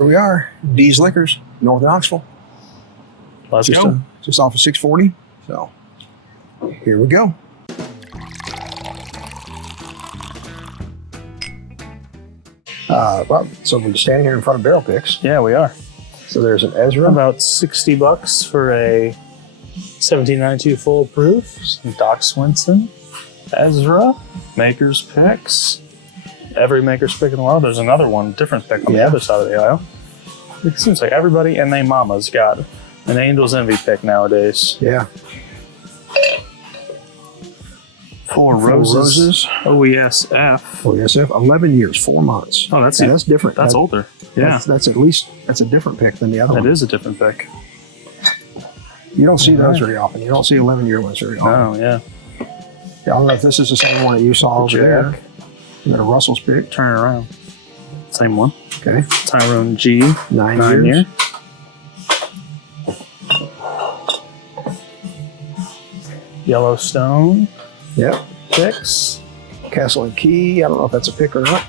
Here we are, D's Liquors, North Knoxville. Let's go. Just off of 640. So here we go. So we're standing here in front of Barrel Picks. Yeah, we are. So there's an Ezra. About $60 for a 1792 full proof. Some Doc Swinson, Ezra, Maker's Picks. Every Maker's Pick in the world. There's another one, different pick on the other side of the aisle. It seems like everybody and their mama's got an Angel's Envy pick nowadays. Yeah. Four Roses. OESF. OESF, 11 years, 4 months. Oh, that's different. That's older. Yeah. That's a different pick than the other one. That is a different pick. You don't see those very often. You don't see 11-year ones very often. Oh, yeah. I don't know if this is the same one that you saw over there. You got a Russell's pick. Turn it around. Same one. Okay. Tyrone G. 9 years. Yellowstone. Yep. Picks. Castle and Key. I don't know if that's a pick or not.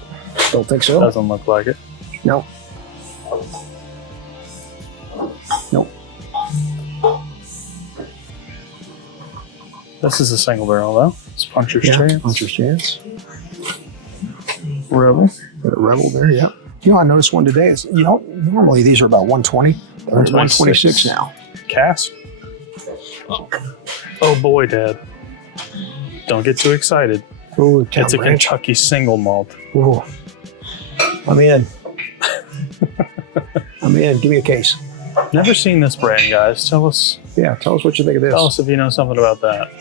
Don't think so. Doesn't look like it. No. Nope. This is a single barrel though. It's Puncher's Chance. Puncher's Chance. Rebel. Got a Rebel there, yeah. You know, I noticed one today. Is normally these are about 120. They're 126 now. Cask. Oh boy, Dad. Don't get too excited. Ooh, it's a Kentucky single malt. Ooh. I'm in. I'm in. Give me a case. Never seen this brand, guys. Tell us. Yeah, tell us what you think of this. Tell us if you know something about that.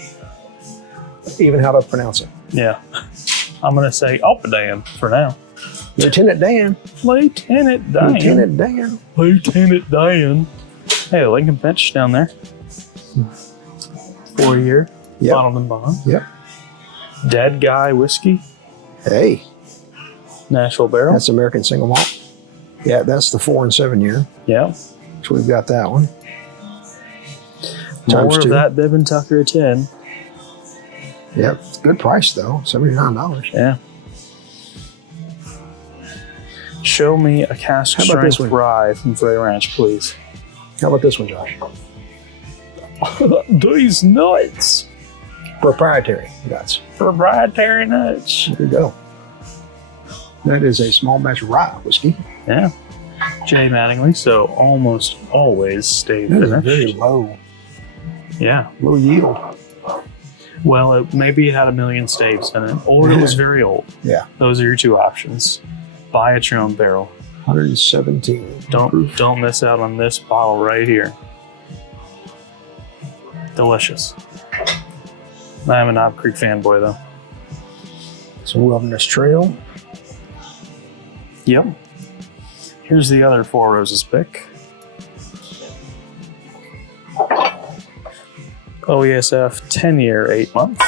Even how to pronounce it. Yeah. I'm going to say Alpadan for now. Lieutenant Dan. Lieutenant Dan. Lieutenant Dan. Lieutenant Dan. Hey, the Lincoln Bench down there. 4-year. Yep. Bottled and bond. Yep. Dead Guy Whiskey. Hey. Nashville Barrel. That's American Single Malt. Yeah, that's the 4 and 7 year. Yeah. So we've got that one. More of that Bibb and Tucker 10. Yep. Good price though. $79. Yeah. Show me a cask strength rye from Frey Ranch, please. How about this one, Josh? These nuts. Proprietary nuts. Proprietary nuts. There you go. That is a small batch rye whiskey. Yeah. Jay Mattingly, so almost always stay finished. Very low. Yeah. Low yield. Well, maybe it had 1 million staves in it, or it was very old. Yeah. Those are your two options. Buy at your own barrel. 117. Don't miss out on this bottle right here. Delicious. I'm a Knob Creek fanboy though. Some Wilderness Trail. Yep. Here's the other Four Roses pick. OESF 10-year, 8-month.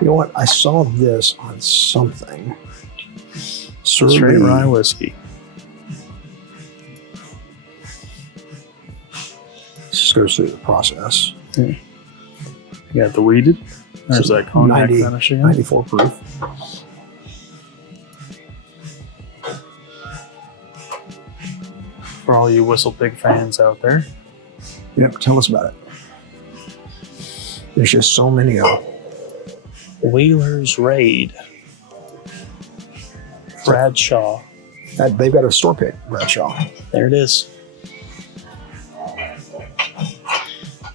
You know what? I saw this on something. Straight rye whiskey. Just goes through the process. You got the weeded. There's that cognac finish again. 94 proof. For all you Whistle Pig fans out there. Yep, tell us about it. There's just so many of them. Wheeler's Raid. Bradshaw. They've got a store pick, Bradshaw. There it is.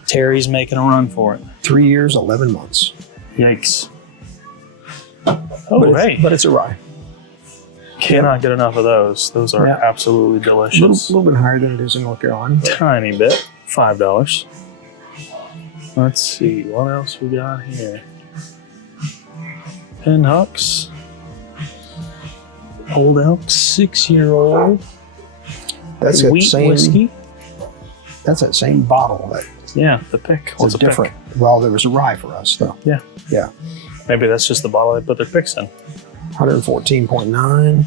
Terry's making a run for it. 3 years, 11 months. Yikes. Oh, hey. But it's a rye. Cannot get enough of those. Those are absolutely delicious. A little bit higher than it is in North Carolina. Tiny bit. $5. Let's see. What else we got here? Pinhooks. Old Elk, 6-year-old. That's wheat whiskey. That's that same bottle. The pick. What's a different? Pick? Well, there was a rye for us, though. Yeah. Yeah. Maybe that's just the bottle they put their picks in. 114.9.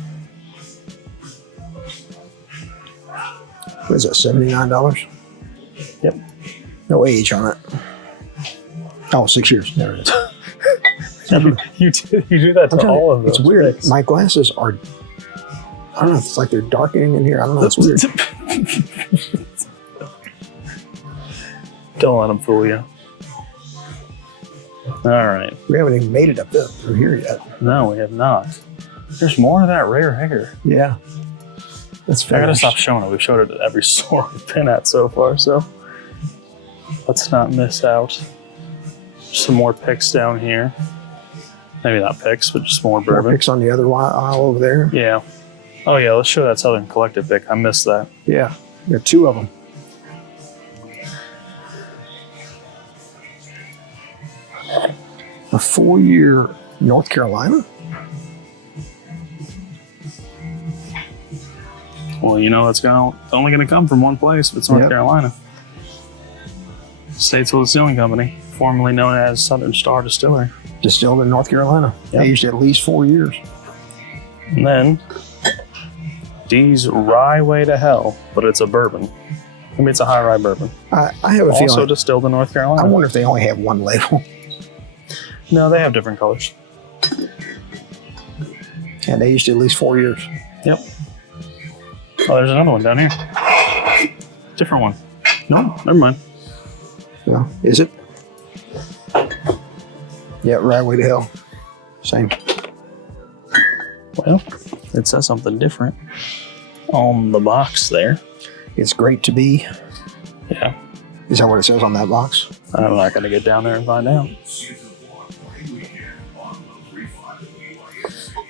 What is that, $79? Yep. No age on it. Oh, 6 years. There it is. You do that to all of those. It's weird. picks. My glasses are I don't know. It's like they're darkening in here. I don't know. It's weird. Don't let them fool you. All right. We haven't even made it up through here yet. No, we have not. There's more of that rare hair. Yeah. That's fair. I gotta stop showing it. We've showed it at every store we've been at so far, so let's not miss out. Some more picks down here. Maybe not picks, but just more bourbon. Picks on the other aisle over there. Yeah. Oh yeah, let's show that Southern Collective pick. I missed that. Yeah. There are two of them. A 4-year North Carolina? Well, you know, it's only going to come from one place if it's North Carolina. Statesville Distilling Company, formerly known as Southern Star Distillery. Distilled in North Carolina. Yep. Aged at least 4 years. And then, D's Rye Way to Hell, but it's a bourbon. Maybe it's a high rye bourbon. I have a feeling. Also distilled in North Carolina. I wonder if they only have one label. No, they have different colors. And aged at least 4 years. Yep. Oh, there's another one down here. Different one. No, never mind. No, is it? Yeah, Right Way to Hell. Same. Well, it says something different on the box there. It's great to be. Yeah. Is that what it says on that box? I'm not going to get down there and find out.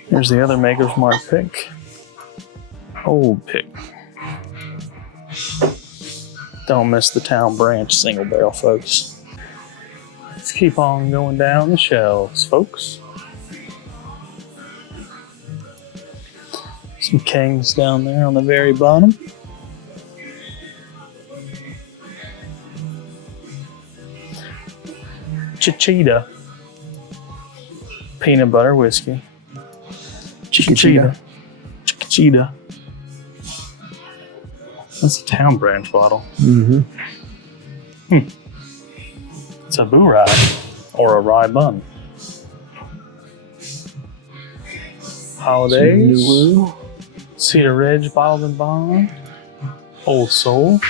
Here's the other Maker's Mark pick. Old pick. Don't miss the Town Branch single barrel, folks. Let's keep on going down the shelves, folks. Some Kings down there on the very bottom. Chichita. Peanut butter whiskey. Chiquita. Chiquita. That's a Town Branch bottle. Mm-hmm. It's a boo rye or a rye bun. Holidays. Cedar Ridge bottled and bond. Old Soul.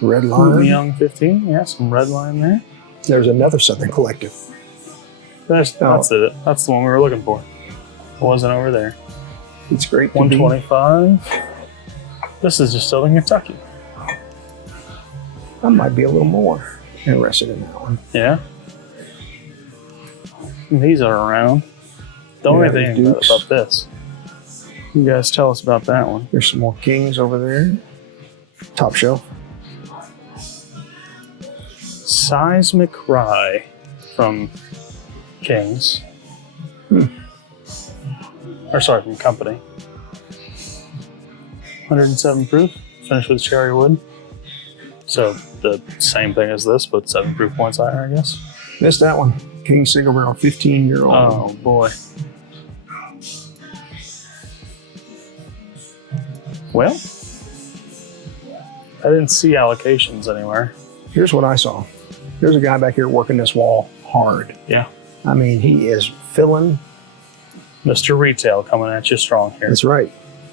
Red Line. Young 15. Yeah, some red line there. There's another Southern Collective. That's it. That's the one we were looking for. It wasn't over there. It's great. 125. This is distilled in Kentucky. I might be a little more interested in that one. Yeah. These are around. The only thing about this. You guys tell us about that one. There's some more Kings over there. Top shelf. Seismic Rye from Kings. Or sorry, from Company. 107 proof, finished with cherry wood. So the same thing as this, but 7 proof points higher, I guess. Missed that one. King single barrel, 15-year-old. Oh boy. Well, I didn't see allocations anywhere. Here's what I saw. There's a guy back here working this wall hard. Yeah. I mean, he is filling. Mr. Retail coming at you strong here. That's right.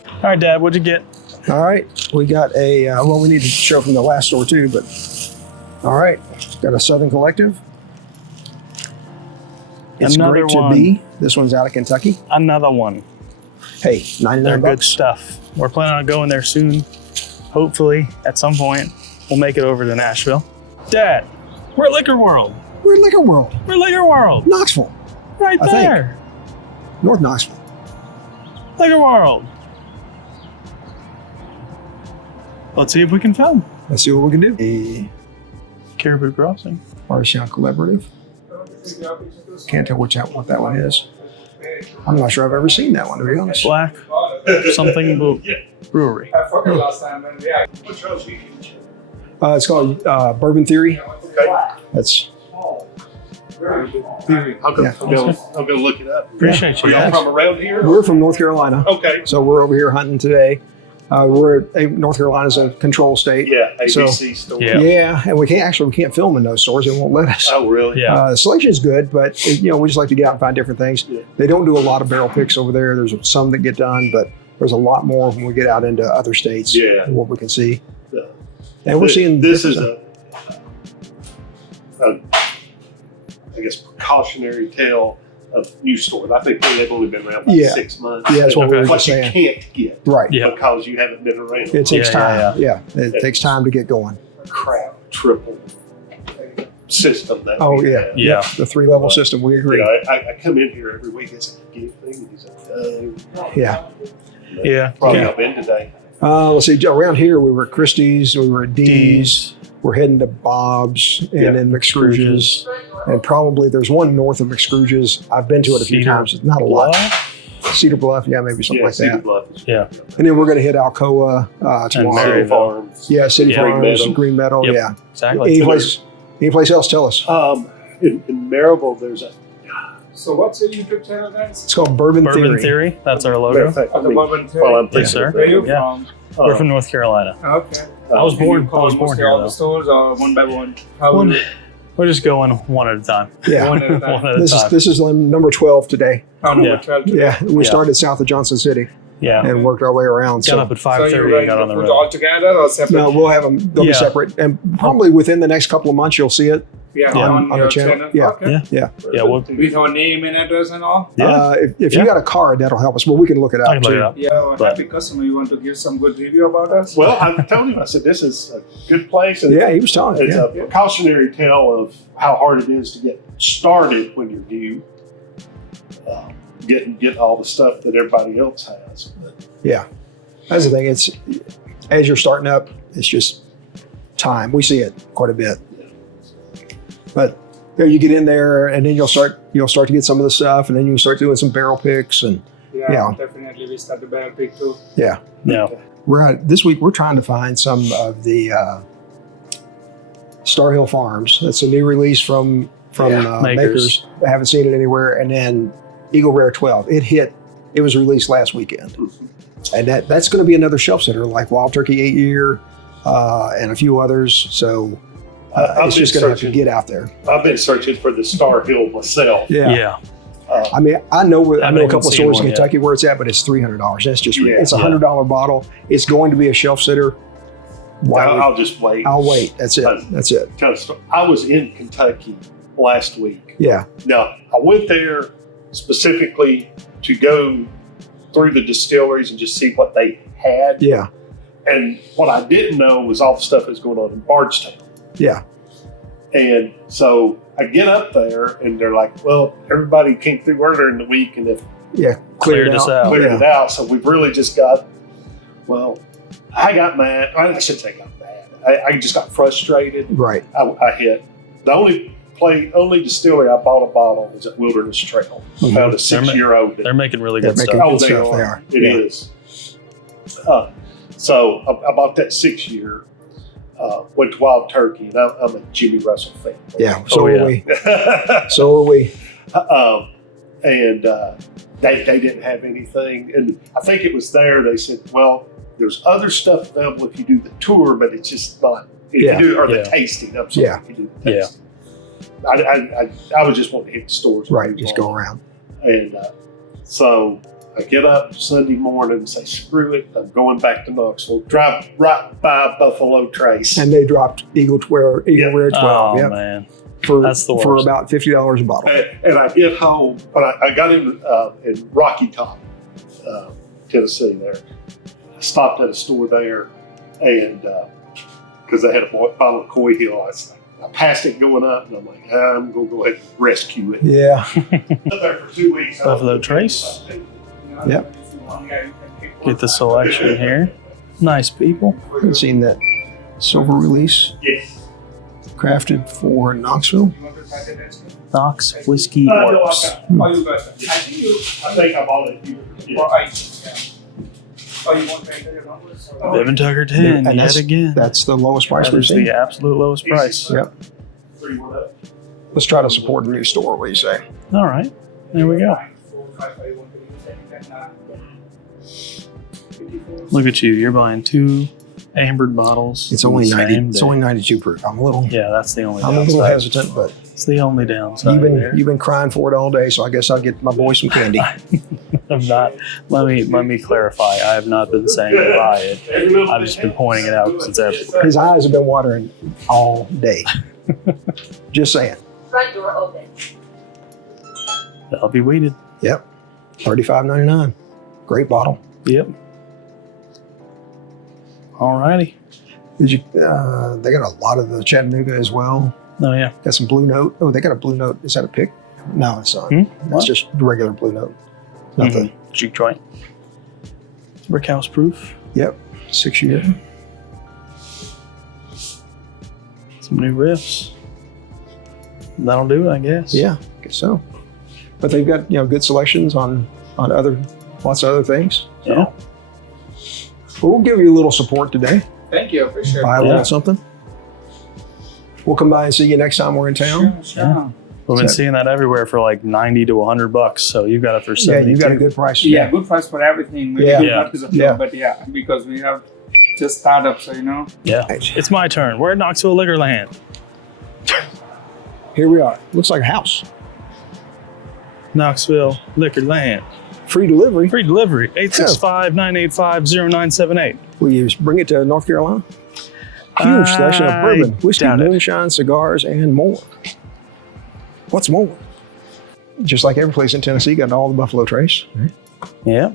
All right, Dad, what'd you get? All right. We got a, well, we need to show from the last store too, but all right. Got a Southern Collective. It's Another great to be. This one's out of Kentucky. Another one. Hey, 99 They're bucks. good stuff. We're planning on going there soon. Hopefully, at some point, we'll make it over to Nashville. Dad, we're at Liquor World. We're in Liquor World. We're Liquor World. Knoxville. Right I there. North Knoxville. Liquor World. Let's see if we can film. Let's see what we can do. A Caribou Crossing. Artisan Collaborative. Can't tell what that one is. I'm not sure I've ever seen that one, to be honest. Black something brewery. It's called Bourbon Theory. That's I'll go look it up. Appreciate you Are y'all guys. from around here? We're from North Carolina. Okay. So we're over here hunting today. North Carolina's a control state. Yeah, ABC So- store. Yeah. Yeah, and we can't film in those stores. They won't let us. Oh, really? Yeah. The selection is good, but we just like to get out and find different things. Yeah. They don't do a lot of barrel picks over there. There's some that get done, but There's a lot more when we get out into other states. Yeah. What we can see, Yeah. and we're seeing this is a I guess precautionary tale of new stores. I think they've only been around about 6 months. Yeah, that's what we were What just you saying. can't get Right. Yeah. because you haven't been around. It takes time. Yeah. It takes time to get going. Crap, triple system that. Oh we yeah. have. Yeah. The 3-level system. We You agree. know, I come in here every week and say, "Get anything?" And he's like, Yeah. Yeah. Probably Yeah. not been today. Let's see. Around here, we were at Christie's. We were at D's. We're heading to Bob's and Yeah. then McScrooge's. And probably there's one north of McScrooge's. I've been to it a few Cedar times. It's not a lot. Cedar Bluff, yeah, maybe something Yeah, like Cedar that. Bluff. Yeah. And then we're going to hit Alcoa And tomorrow. Maryville. Farms. Yeah, City Yeah. Farms, Green Meadow. Green Meadow. Yep. Yeah. Exactly. Any place else? Tell us. In Maryville, there's a So what's your YouTube channel, guys? It's called Bourbon Bourbon Theory. Theory. That's our matter logo. of fact, Oh, the Bourbon while Theory. I'm thinking Yes, sir. of Where are you Yeah. from? We're from North Carolina. Okay. I was Do you born. I call was born mostly here all the though. stores or one by one? How One- you- We're just going one at a time. Yeah. One at a time. One at a This time. is number 12 today. Oh, number Yeah. 12 today. Yeah. We Yeah. started south of Johnson City Yeah. and worked our way around. Got up at So 5:30 you and got on the put road. all together or separate? No, we'll have them. They'll be Yeah. separate, and probably within the next couple of months, you'll see it. Yeah, Yeah. on On your the channel. Yeah. Okay. Yeah. Yeah. Yeah, we'll- With our name and address and all? Yeah. If Yeah. you got a card, that'll help us. Well, we can look it I out can look too. it up. Yeah, a But- happy customer. You want to give some good review about us? Well, I told him, I said, this is a good place. And Yeah, he was telling it's you. a precautionary tale of how hard it is to get started when you're new. Get all the stuff that everybody else has. But Yeah, that's the thing. It's as you're starting up, it's just time. We see it quite a bit, but you know, you get in there, and then you'll start to get some of the stuff, and then you start doing some barrel picks, and Yeah, Yeah. definitely. We start the barrel pick too. yeah. Yeah. This week we're trying to find some of the Star Hill Farms. That's a new release from Makers. Makers. I haven't seen it anywhere. And then Eagle Rare 12. It was released last weekend, and that's going to be another shelf sitter like Wild Turkey 8-year and a few others. So I've it's been just going to have to searching. get out there. I've been searching for the Star Hill myself. Yeah. Yeah. I mean, I know Haven't a even couple of seen stores in one yet. Kentucky where it's at, but it's $300. That's just Yeah. it's a $100 bottle. It's going to be a shelf sitter. I'll just wait. I'll wait. That's it. That's it. Tell the story. I was in Kentucky last week. Yeah. Now, I went there specifically to go through the distilleries and just see what they had. Yeah. And what I didn't know was all the stuff that's going on in Bardstown. Yeah. And so I get up there and they're like, well, everybody came through earlier in the week and they've Yeah. Cleared us out. cleared Yeah. it out. So we've really just got, well, I got mad. I shouldn't say got mad. I just got frustrated. Right. I hit the only distillery I bought a bottle was at Wilderness Trail. I Mhm. found a 6-year-old. They're making really They're good making stuff. Oh, good they stuff. are. They are. It Yeah. is. So I bought that 6-year. Went to Wild Turkey, and I'm a Jimmy Russell fan. Yeah. So Oh, are yeah. we. So are we. And they didn't have anything. And I think it was there. They said, well, there's other stuff available if you do the tour, but it's just not. If Yeah. you do, or the Yeah. tasting. I'm sorry. Yeah. If you do the Yeah. tasting. I was just wanting to hit the stores. Right. Just go around. And so I get up Sunday morning and say, screw it. I'm going back to Knoxville. Drive right by Buffalo Trace. And they dropped Eagle Rare 12. Oh, Yeah. man. For That's the for worst. about $50 a bottle. And I get home, but I got in Rocky Top, Tennessee there. I stopped at a store there, and because they had a bottle of Coy Hill, I passed it going up, and I'm like, I'm going to go ahead and rescue it. Yeah. I was there for 2 weeks. Buffalo Trace. Yep. Get the selection here. Nice people. Haven't seen that silver release Yes. crafted for Knoxville. Knox Whiskey No, Works. Oh, you got it. I think I bought it. Yeah. Oh, you want to enter your numbers? Bevan Tucker 10 And yet that's- again. That's the lowest price That we've is seen. the absolute lowest price. Yep. Let's try to support a new store. What do you say? All right. There we go. Look at you. You're buying 2 ambered bottles. It's only the 90. same It's day. only 92 proof. I'm a little Yeah, that's the only I'm a little downside. hesitant, but It's the only downside. You've been crying for it all day, so I guess I'll get my boy some candy. I'm not. Let me clarify. I have not been saying to buy it. I've just been pointing it out because it's everywhere. His eyes have been watering all day. Just saying. Front door open. That'll be weeded. Yep. $35.99. Great bottle. Yep. Alrighty. Did you? They got a lot of the Chattanooga as well. Oh yeah. Got some Blue Note. Oh, they got a Blue Note. Is that a pick? No, it's not. What? That's just the regular Blue Note. Not the. Juke joint. Brick house proof. Yep. 6 year. Some new riffs. That'll do it, I guess. Yeah, I guess so. But they've got good selections on lots of other things. So. Yeah. But we'll give you a little support today. Thank you, for sure. Buy a little something. We'll come by and see you next time we're in town. Sure. Yeah. We've been seeing that everywhere for like $90 to $100. So you got it for $72. Yeah, you got a good price. Yeah, good price for everything. Maybe Yeah. good not to the floor, Yeah. but yeah, because we have just startup, so Yeah. It's my turn. We're at Knoxville Liquor Land. Here we are. Looks like a house. Knoxville Liquor Land. Free delivery. Free delivery. 865-985-0978. Will you bring it to North Carolina? Huge selection of bourbon, whiskey, doubt it. moonshine, cigars, and more. What's more? Just like every place in Tennessee, got all the Buffalo Trace. Right? Yeah.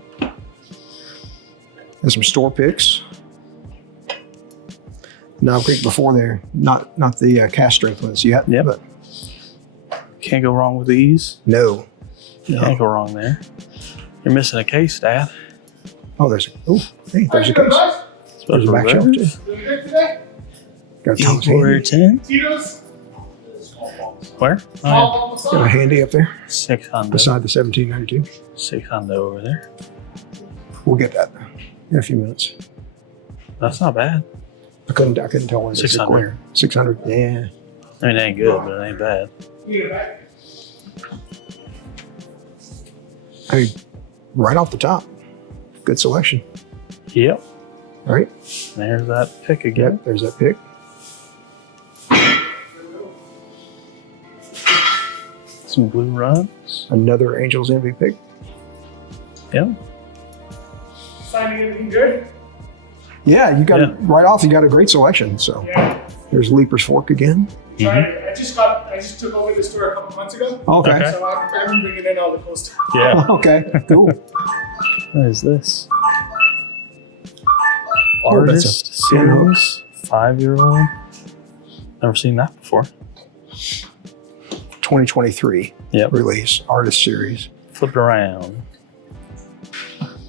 And some store picks. No, Creek before there, not the cast strength ones yet. Yep. But Can't go wrong with these. no. Can't go wrong there. You're missing a case, Dad. Oh, there's a case. There's a back shelf too. Got a Thomas February handy. 10. Where? Oh, Got a handy up there yeah. 600. beside the 1792. 600 over there. We'll get that in a few minutes. That's not bad. I couldn't tell when it was 600. 600. Yeah. I mean, it ain't good, but it ain't bad. I mean, right off the top, good selection. Yep. All right. There's that pick again. Yep. There's that pick. Some blue runs. Another Angel's Envy pick. Yep. Finding anything good? Yeah, you got it right off. You got a great selection. So Yeah. there's Leaper's Fork again. I just took over the store a couple months ago. Okay. So I'm bringing in all the cool stuff. Yeah. Okay. Cool. What is this? Oh, that's Artist series. 5-year-old. Never seen that before. 2023 Yep. release artist series, Flip it around.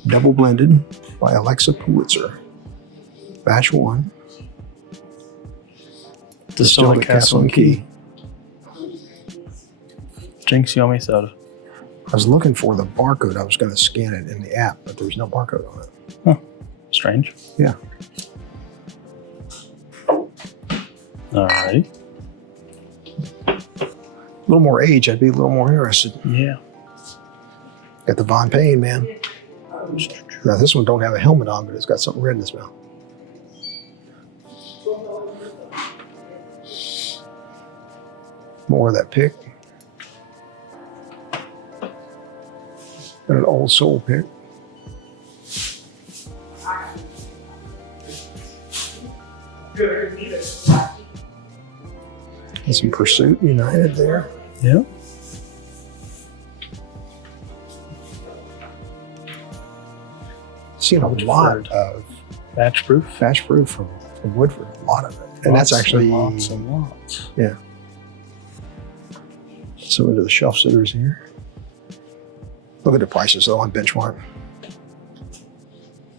double blended by Alexa Pulitzer. Batch 1. Distilled at Castle and Key. Jinx Yummy Soda. I was looking for the barcode. I was going to scan it in the app, but there's no barcode on it. Strange. Yeah. Alrighty. A little more age, I'd be a little more interested. Yeah. Got the Von Payne, man. Now this one don't have a helmet on, but it's got something red in its mouth. More of that pick. Got an old soul pick. And some Pursuit United there. Yep. Seeing a lot of Batch proof. batch brew from Woodford, a lot of it. And that's actually lots and lots. Yeah. Some of the shelf sitters here. Look at the prices though on Benchmark.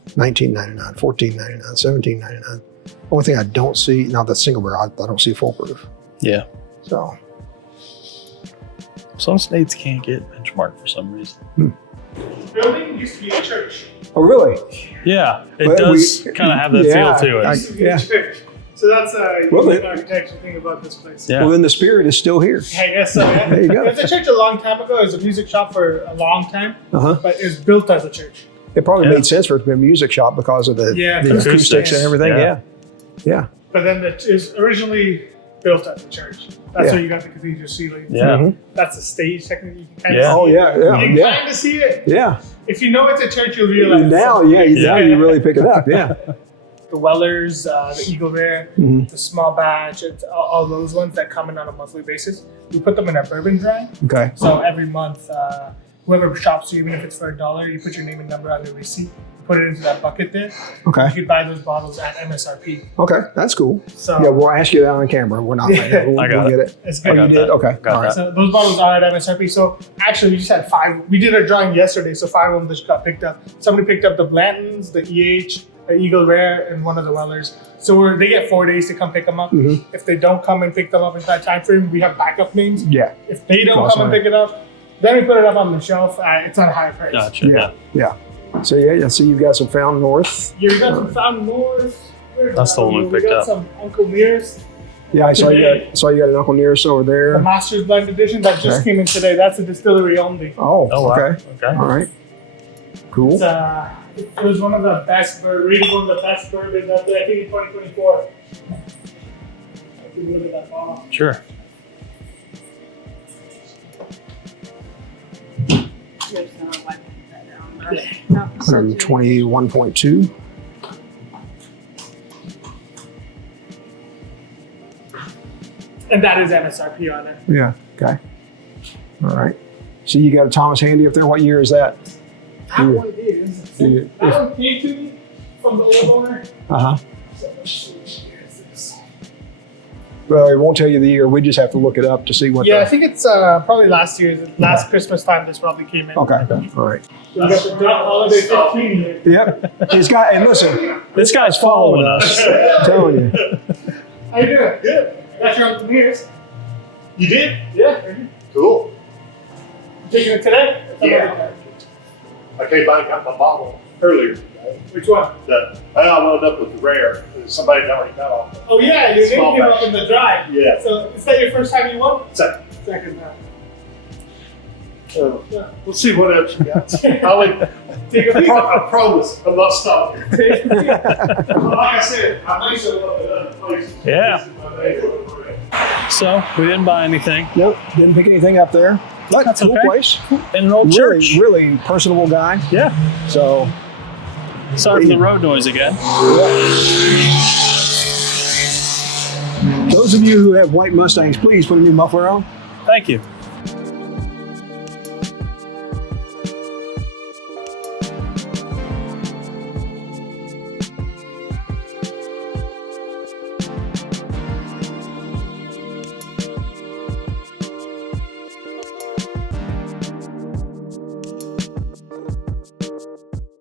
$19.99, $14.99, $17.99. Only thing I don't see, now the single barrel, I don't see full proof. Yeah. So Some states can't get Benchmark for some reason. Building used to be a church. oh really? Yeah, it Well, does kind of have that yeah, feel to it. Used to be yeah. a church. So that's a Well, unique it- architectural thing about this place. Yeah. Well then the spirit is still here. I guess so. Yeah. There you go. It was a church a long time ago. It was a music shop for a long time, Uh-huh. but it was built as a church. It probably Yeah. made sense for it to be a music shop because of the Yeah, the acoustics. acoustics and everything. Yeah. Yeah. Yeah. But then it was originally built at the church. That's Yeah. where you got the cathedral ceiling. Yeah. Mhm. That's a stage technically. You can kind Yeah. of Oh see yeah, it. yeah, You can yeah. kind of see it. Yeah. If you know it's a church, you'll realize. Now, now you really pick it up. Yeah. The Wellers, the Eagle Rare, Mhm. the small batch, it's all those ones that come in on a monthly basis. We put them in our bourbon dry. Okay. So every month, whoever shops you, even if it's for $1, you put your name and number on the receipt, put it into that bucket there. Okay. You could buy those bottles at MSRP. Okay. That's cool. So Yeah, we'll ask you that on camera. We're not right now. We'll, I got we'll it. get it. it's Oh, good. you did? Okay. Got All right. that. So those bottles are at MSRP. So actually, we just had 5. We did our drawing yesterday, so 5 of them just got picked up. Somebody picked up the Blantons, the EH, the Eagle Rare, and one of the Wellers. So they get 4 days to come pick them up. Mhm. If they don't come and pick them up in that time frame, we have backup names. Yeah. If they don't Cross come and line. pick it up, then we put it up on the shelf. It's at a higher price. Gotcha. Yeah. Yeah. So yeah, I see you've got some Found North. Yeah, we got some Fountain North. That's the one we picked got up. some Uncle Mears, Yeah, I saw you Today. got an Uncle Nearest over the there. Master's Blend Edition that just Okay. came in today. That's a distillery only. Oh, Oh, wow. okay. Okay. All right. Cool. It's, it was one of the best, rated one of the best bourbons out there, I think in 2024. If you look at that bottle. Sure. There's no one that down. 121.2. And that is MSRP on it. Yeah. Okay. All right. So you got a Thomas Handy up there. What year is that? That Yeah. one is. Yeah. That one came to me from the old owner. Uh huh. So let's see what year is this. Well, it won't tell you the year. We just have to look it up to see what. Yeah, I The, think it's probably last year's, last Christmas time this probably came in. okay. All right. We got the Drop Holiday 15 here. Yep. He's got. And listen, This guy's following us. I'm telling you. How you doing? Good. I got your Uncle Mears. You did? Yeah. Cool. You taking it today? Yeah. I came by and got my bottle earlier today. Which one? I wound up with the rare. Somebody had already got off. Oh yeah, your name Small came up batch. in the drive. Yeah. So is that your first time you won? Second. Second now. So we'll see what else you got. Take a peek. I promise I'm not stopping. Take a peek. Like I said, I might show up at other places. Yeah. This is my neighborhood. So we didn't buy anything Nope. Didn't pick anything up there. But That's cool okay. place. in an old Really, church. really personable guy. Yeah. So. Sorry for the road noise again. Those of you who have white Mustangs, please put a new muffler on. Thank you.